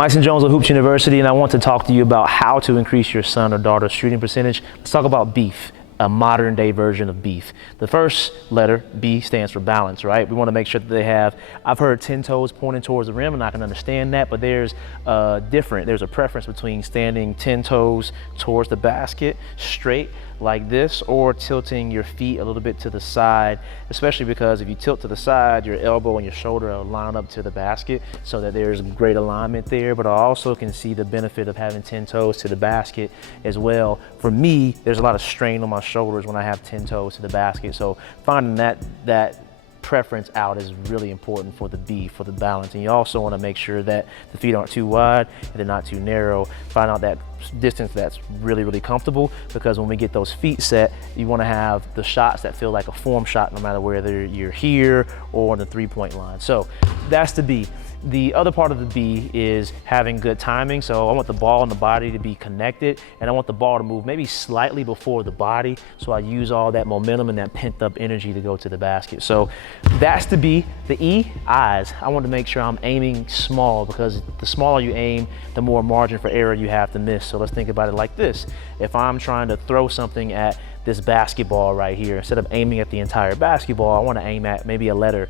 Myson Jones of Hoops University, and I want to talk to you about how to increase your son or daughter's shooting percentage. Let's talk about B.E.F, a modern day version of B.E.F. The first letter, B, stands for balance, right? We want to make sure that they have, I've heard 10 toes pointing towards the rim, and I can understand that, but there's a preference between standing 10 toes towards the basket straight like this, or tilting your feet a little bit to the side, especially because if you tilt to the side, your elbow and your shoulder will line up to the basket so that there's great alignment there. But I also can see the benefit of having 10 toes to the basket as well. For me, there's a lot of strain on my shoulders when I have 10 toes to the basket. So finding that preference out is really important for the B, for the balance. And you also want to make sure that the feet aren't too wide and they're not too narrow. Find out that distance that's really, really comfortable, because when we get those feet set, you want to have the shots that feel like a form shot, no matter whether you're here or on the 3-point line. So that's the B. The other part of the B is having good timing. So I want the ball and the body to be connected, and I want the ball to move maybe slightly before the body, so I use all that momentum and that pent up energy to go to the basket. So that's the B. The E, eyes. I want to make sure I'm aiming small, because the smaller you aim, the more margin for error you have to miss. So let's think about it like this. If I'm trying to throw something at this basketball right here, instead of aiming at the entire basketball, I want to aim at maybe a letter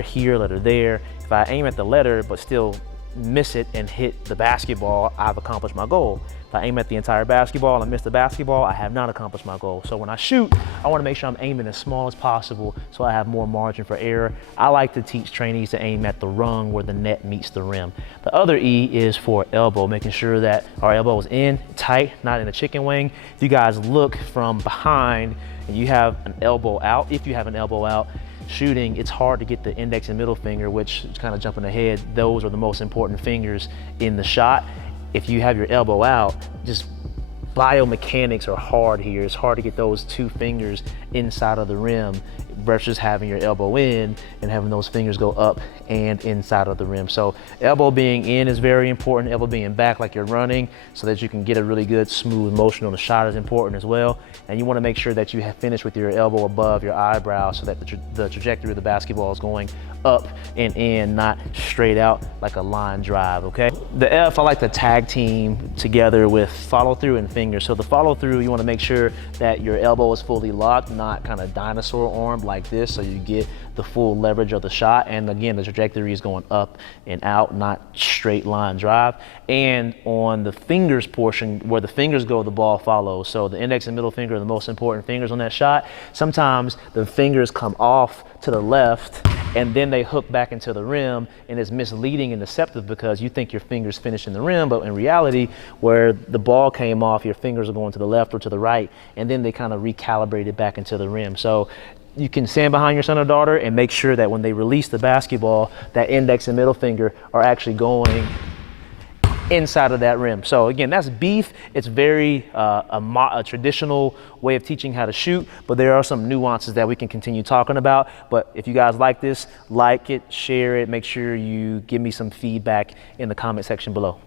here, a letter there. If I aim at the letter but still miss it and hit the basketball, I've accomplished my goal. If I aim at the entire basketball and miss the basketball, I have not accomplished my goal. So when I shoot, I want to make sure I'm aiming as small as possible so I have more margin for error. I like to teach trainees to aim at the rung where the net meets the rim. The other E is for elbow, making sure that our elbow is in, tight, not in a chicken wing. If you guys look from behind and you have an elbow out, if you have an elbow out, shooting, it's hard to get the index and middle finger, which is kind of jumping ahead. Those are the most important fingers in the shot. If you have your elbow out, just biomechanics are hard here. It's hard to get those two fingers inside of the rim versus having your elbow in and having those fingers go up and inside of the rim. So elbow being in is very important. Elbow being back like you're running so that you can get a really good smooth motion on the shot is important as well. And you want to make sure that you have finished with your elbow above your eyebrow so that the trajectory of the basketball is going up and in, not straight out like a line drive, okay? The F, I like to tag team together with follow through and fingers. So the follow through, you want to make sure that your elbow is fully locked, not kind of dinosaur armed like this, so you get the full leverage of the shot. And again, the trajectory is going up and out, not straight line drive. And on the fingers portion, where the fingers go, the ball follows. So the index and middle finger are the most important fingers on that shot. Sometimes the fingers come off to the left and then they hook back into the rim, and it's misleading and deceptive because you think your fingers finish in the rim, but in reality, where the ball came off, your fingers are going to the left or to the right, and then they kind of recalibrate it back into the rim. So you can stand behind your son or daughter and make sure that when they release the basketball, that index and middle finger are actually going inside of that rim. So again, that's B.E.F. It's very a traditional way of teaching how to shoot, but there are some nuances that we can continue talking about. But if you guys like this, like it, share it, make sure you give me some feedback in the comment section below.